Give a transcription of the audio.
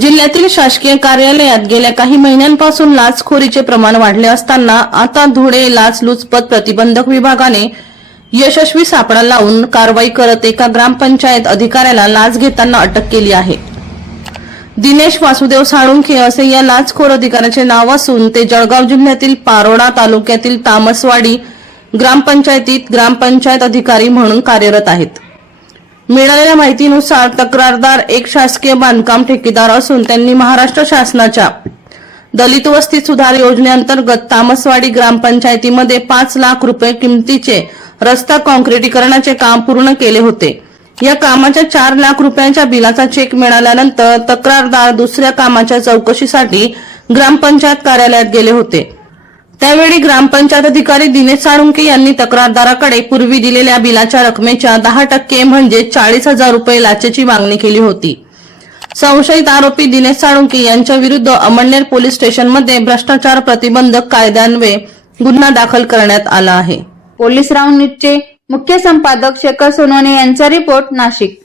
जिल्ह्यातील शासकीय कार्यालयात गेल्या काही महिन्यांपासून लाचखोरीचे प्रमाण वाढले असताना आता धुळे लाचलुचपत प्रतिबंधक विभागाने यशस्वी सापळा लावून कारवाई करत एका ग्रामपंचायत अधिकाऱ्याला लाच घेताना अटक केली आहे. दिनेश वासुदेव साळुंखे असे या लाचखोर अधिकाऱ्याचे नाव असून ते जळगाव जिल्ह्यातील पारोडा तालुक्यातील तामसवाडी ग्रामपंचायतीत ग्रामपंचायत अधिकारी म्हणून कार्यरत आहेत. मिळालेल्या माहितीनुसार तक्रारदार एक शासकीय बांधकाम ठेकेदार असून त्यांनी महाराष्ट्र शासनाच्या दलित वस्ती सुधार योजनेअंतर्गत तामसवाडी ग्रामपंचायतीमध्ये पाच लाख रुपये किमतीचे रस्ता कॉन्क्रिटीकरणाचे काम पूर्ण केले होते. या कामाच्या चार लाख रुपयांच्या बिलाचा चेक मिळाल्यानंतर तक्रारदार दुसऱ्या कामाच्या चौकशीसाठी ग्रामपंचायत कार्यालयात गेले होते. त्यावेळी ग्रामपंचायत अधिकारी दिनेश साळुंके यांनी तक्रारदाराकडे पूर्वी दिलेल्या बिलाच्या रकमेच्या दहा टक्के म्हणजे चाळीस हजार रुपये लाचेची मागणी केली होती. संशयित आरोपी दिनेश साळुंके यांच्या विरुद्ध अमळनेर पोलीस स्टेशनमध्ये भ्रष्टाचार प्रतिबंधक कायद्यान्वये गुन्हा दाखल करण्यात आला आहे. पोलीस राऊंडचे मुख्य संपादक शेखर सोनवणे यांचा रिपोर्ट नाशिक.